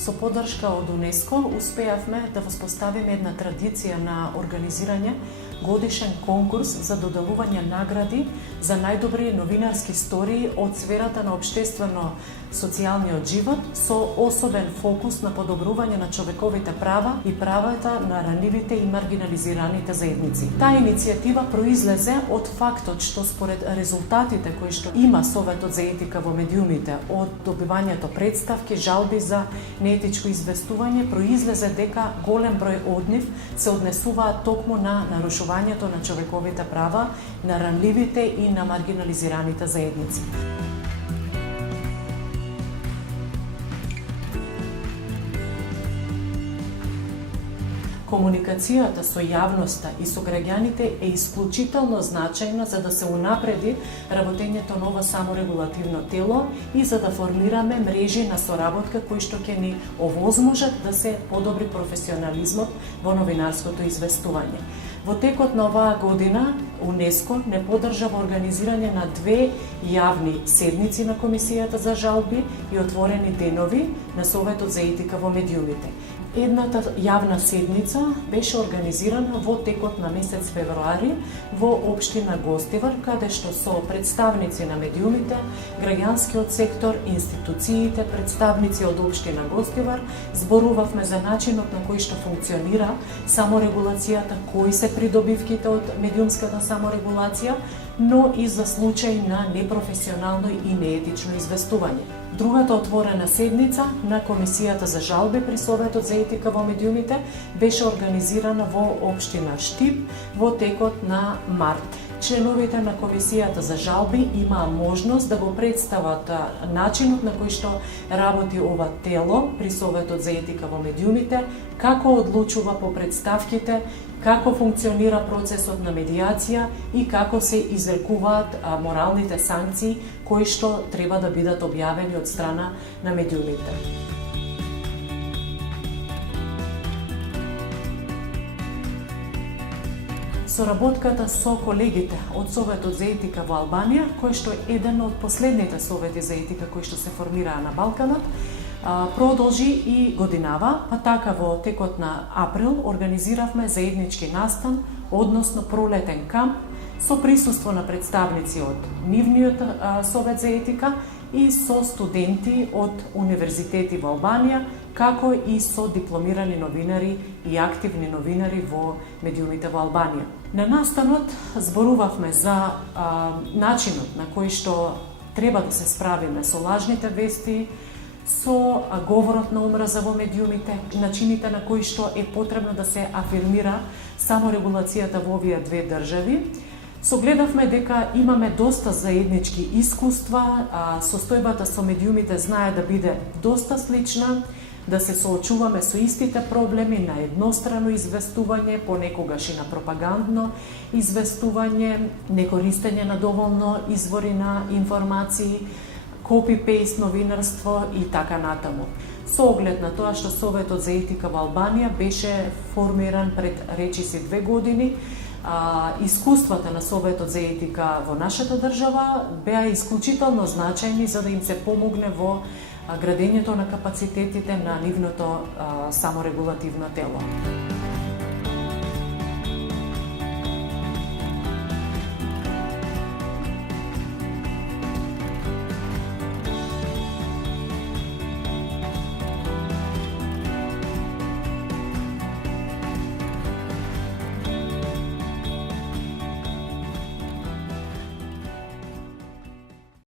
Со поддршка од УНЕСКО успеавме да воспоставиме една традиција на организирање годишен конкурс за доделување награди за најдобри новинарски истории од сферата на општествено-социјалниот живот со особен фокус на подобрување на човековите права и правата на ранливите и маргинализираните заедници. Таа иницијатива произлезе од фактот што според резултатите кои што има Советот за етика во медиумите од добивањето представки, жалби за неетичко известување, произлезе дека голем број од нив се однесуваат токму на нарушувањето на човековите права, на ранливите и на маргинализираните заедници. Комуникацијата со јавноста и со граѓаните е исклучително значајна за да се унапреди работењето на ова саморегулативно тело и за да формираме мрежи на соработка кои што ќе ни овозможат да се подобри професионализмот во новинарското известување. Во текот на оваа година УНЕСКО не поддржава организирање на 2 јавни седници на Комисијата за жалби и отворени денови на Советот за етика во медиумите. Едната јавна седница беше организирана во текот на месец февруари во општина Гостивар, каде што со представници на медиумите, граѓанскиот сектор, институциите, представници од општина Гостивар, зборувавме за начинот на кој што функционира саморегулацијата, кои се придобивките од медиумската саморегулација, но и за случај на непрофесионално и неетично известување. Другата отворена седница на Комисијата за жалби при Советот за етика во медиумите беше организирана во општина Штип во текот на март. Членовите на Комисијата за жалби имаа можност да го представат начинот на кој што работи ова тело при Советот за етика во медиумите, како одлучува по представките, како функционира процесот на медијација и како се изрекуваат моралните санкции кои што треба да бидат објавени од страна на медиумите. Соработката со колегите од Советот за етика во Албанија, кој што е еден од последните совети за етика кои што се формираа на Балканот, продолжи и годинава, па така во текот на април организиравме заеднички настан, односно пролетен камп, со присуство на представници од нивниот Совет за етика и со студенти од универзитети во Албанија, како и со дипломирани новинари и активни новинари во медиумите во Албанија. На настанот зборувавме за начинот на кој што треба да се справиме со лажните вести, со говорот на омраза во медиумите, начините на кои што е потребно да се афирмира саморегулацијата во овие 2 држави. Согледавме дека имаме доста заеднички искуства, состојбата со медиумите знае да биде доста слична, да се соочуваме со истите проблеми на еднострано известување, понекогаш и на пропагандно известување, некористење на доволно извори на информации, копи-пейст новинарство и така натаму. Со оглед на тоа што Советот за етика во Албанија беше формиран пред речиси 2 години, искуствата на Советот за етика во нашата држава беа исклучително значајни за да им се помогне во градењето на капацитетите на нивното саморегулативно тело.